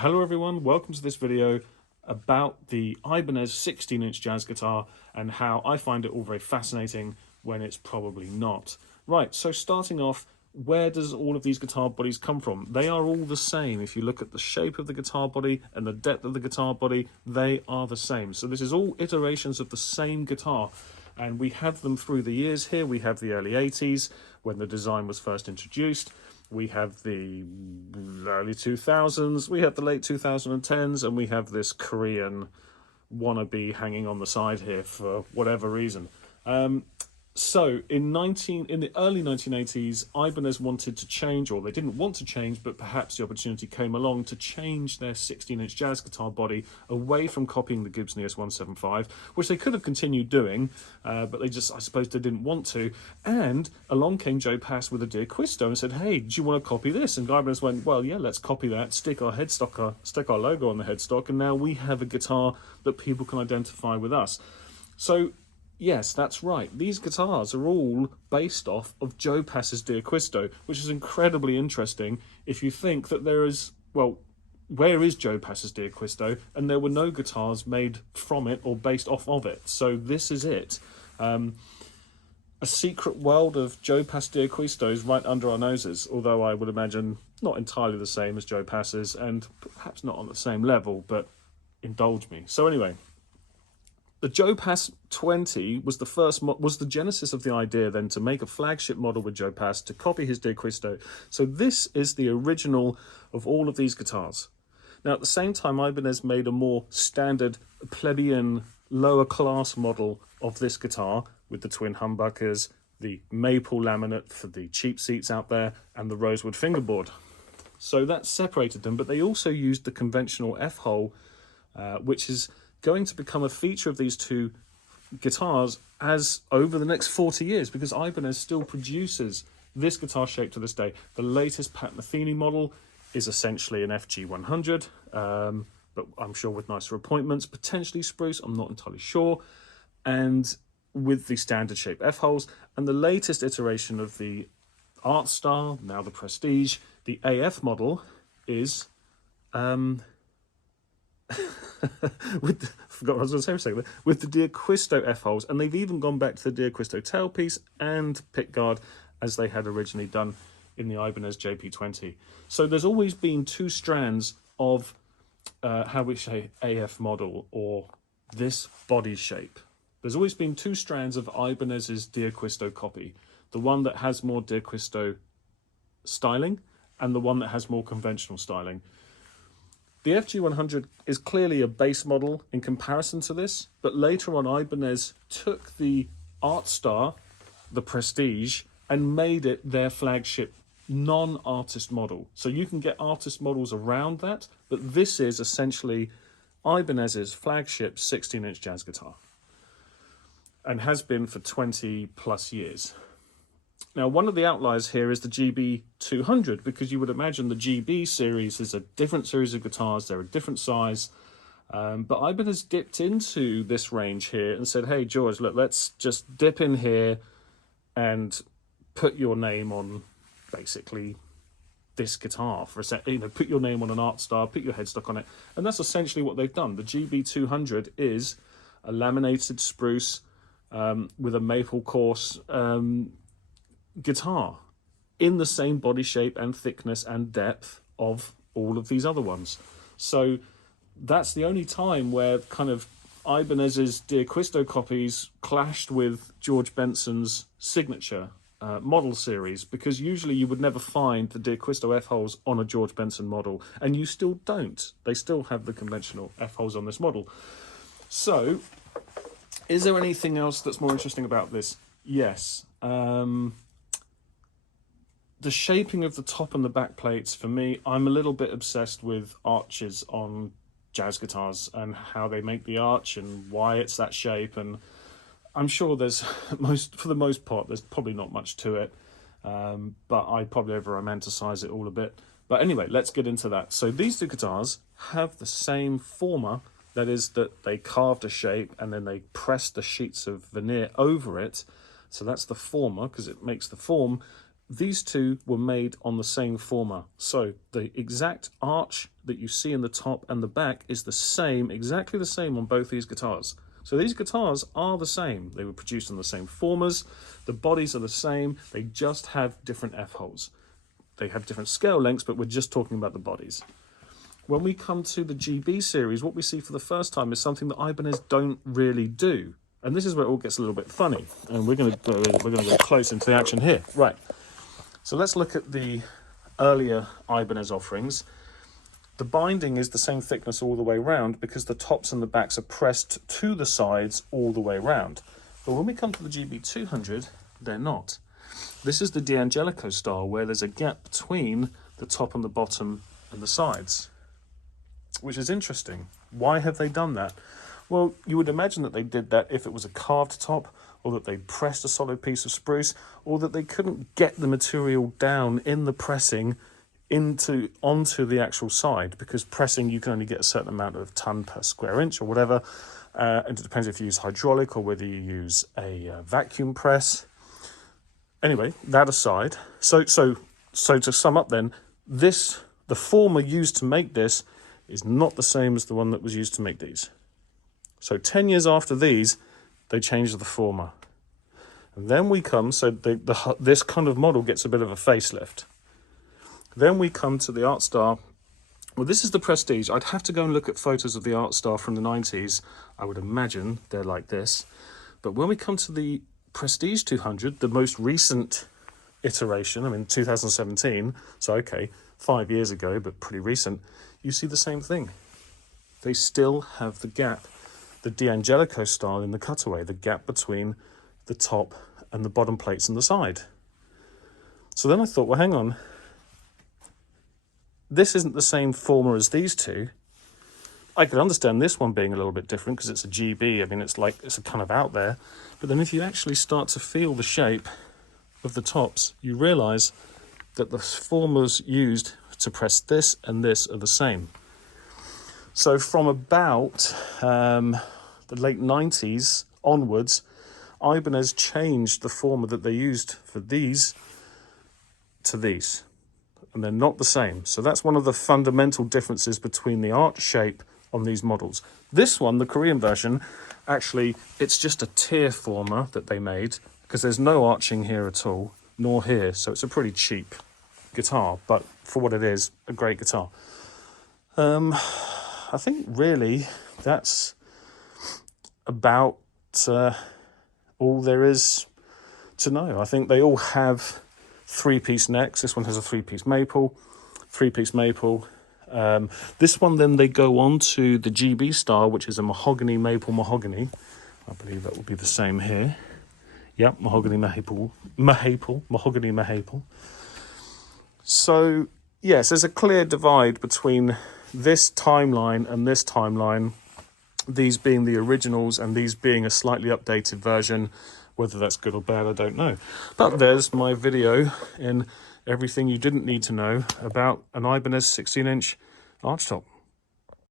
Hello everyone, welcome to this video about the Ibanez 16-inch jazz guitar and how I find it all very fascinating when it's probably not. Right, so starting off, where does all of these guitar bodies come from? They are all the same. If you look at the shape of the guitar body and the depth of the guitar body, they are the same. So this is all iterations of the same guitar. And we have them through the years here. We have the early 80s when the design was first introduced. We have the early 2000s, we have the late 2010s, and we have this Korean wannabe hanging on the side here for whatever reason. So in the early 1980s, Ibanez wanted to change, or they didn't want to change, but perhaps the opportunity came along to change their 16-inch jazz guitar body away from copying the Gibson ES-175, which they could have continued doing, but they just, I suppose, they didn't want to. And along came Joe Pass with a Dear Quisto and said, "Hey, do you want to copy this?" And Ibanez went, "Well, yeah, let's copy that, stick our logo on the headstock, and now we have a guitar that people can identify with us." So yes, that's right. These guitars are all based off of Joe Pass's Dear Quisto, which is incredibly interesting if you think that there is, well, where is Joe Pass's Dear Quisto? And there were no guitars made from it or based off of it. So this is it. A secret world of Joe Pass Dear Quistos right under our noses, although I would imagine not entirely the same as Joe Pass's and perhaps not on the same level, but indulge me. So anyway, the Joe Pass 20 was the genesis of the idea then to make a flagship model with Joe Pass to copy his Dear Quisto. So this is the original of all of these guitars. Now at the same time, Ibanez made a more standard plebeian lower class model of this guitar with the twin humbuckers, the maple laminate for the cheap seats out there, and the rosewood fingerboard. So that separated them, but they also used the conventional F-hole, which is going to become a feature of these two guitars as over the next 40 years, because Ibanez still produces this guitar shape to this day. The latest Pat Metheny model is essentially an FG100, but I'm sure with nicer appointments, potentially spruce, I'm not entirely sure, and with the standard shape F-holes. And the latest iteration of the Art Star, now the Prestige, the AF model, is forgot what I was going to say for a second, with the Dear Quisto F-holes, and they've even gone back to the Dear Quisto tailpiece and pickguard as they had originally done in the Ibanez JP20. So there's always been two strands of how we say AF model, or this body shape. There's always been two strands of Ibanez's Dear Quisto copy, the one that has more Dear Quisto styling and the one that has more conventional styling. The FG100 is clearly a base model in comparison to this, but later on Ibanez took the Art Star, the Prestige, and made it their flagship non-artist model. So you can get artist models around that, but this is essentially Ibanez's flagship 16-inch jazz guitar, and has been for 20 plus years. Now, one of the outliers here is the GB200, because you would imagine the GB series is a different series of guitars, they're a different size, but Ibanez dipped into this range here and said, "Hey George, look, let's just dip in here and put your name on basically this guitar for a sec, put your name on an Art Star, put your headstock on it." And that's essentially what they've done. The GB200 is a laminated spruce with a maple course guitar in the same body shape and thickness and depth of all of these other ones. So that's the only time where kind of Ibanez's Dear Quisto copies clashed with George Benson's signature model series, because usually you would never find the Dear Quisto F-holes on a George Benson model, and you still don't. They still have the conventional F-holes on this model. So is there anything else that's more interesting about this? Yes. The shaping of the top and the back plates, for me, I'm a little bit obsessed with arches on jazz guitars and how they make the arch and why it's that shape. And I'm sure there's, for the most part, there's probably not much to it, but I probably over-romanticize it all a bit. But anyway, let's get into that. So these two guitars have the same former, that is that they carved a shape and then they pressed the sheets of veneer over it. So that's the former, because it makes the form. these two were made on the same former. So the exact arch that you see in the top and the back is the same, exactly the same on both these guitars. So these guitars are the same. They were produced on the same formers. The bodies are the same. They just have different F-holes. They have different scale lengths, but we're just talking about the bodies. When we come to the GB series, what we see for the first time is something that Ibanez don't really do. And this is where it all gets a little bit funny. And we're going to go close into the action here. Right. So let's look at the earlier Ibanez offerings. The binding is the same thickness all the way around because the tops and the backs are pressed to the sides all the way around. But when we come to the GB200, they're not. This is the D'Angelico style where there's a gap between the top and the bottom and the sides, which is interesting. Why have they done that? Well, you would imagine that they did that if it was a carved top, or that they pressed a solid piece of spruce, or that they couldn't get the material down in the pressing onto the actual side, because pressing you can only get a certain amount of ton per square inch or whatever, and it depends if you use hydraulic or whether you use a vacuum press. Anyway, that aside, so to sum up then, the former used to make this is not the same as the one that was used to make these. So 10 years after these, they changed the former. And then we come, so this kind of model gets a bit of a facelift. Then we come to the Art Star. Well, this is the Prestige. I'd have to go and look at photos of the Art Star from the 90s. I would imagine they're like this. But when we come to the Prestige 200, the most recent iteration, I mean 2017, so okay, 5 years ago, but pretty recent, you see the same thing. They still have the gap, the D'Angelico style in the cutaway, the gap between the top and the bottom plates and the side. So then I thought, well, hang on. This isn't the same former as these two. I could understand this one being a little bit different because it's a GB. I mean, it's a kind of out there. But then if you actually start to feel the shape of the tops, you realise that the formers used to press this and this are the same. So from about the late 90s onwards, Ibanez changed the former that they used for these to these. And they're not the same. So that's one of the fundamental differences between the arch shape on these models. This one, the Korean version, actually, it's just a tier former that they made because there's no arching here at all, nor here. So it's a pretty cheap guitar, but for what it is, a great guitar. I think really that's about all there is to know. I think they all have three-piece necks. This one has a three-piece maple. This one then they go on to the GB style, which is a mahogany maple mahogany. I believe that would be the same here. Yep, mahogany mahogany maple. So yes, there's a clear divide between this timeline and this timeline, these being the originals and these being a slightly updated version. Whether that's good or bad, I don't know. But there's my video in everything you didn't need to know about an Ibanez 16-inch archtop.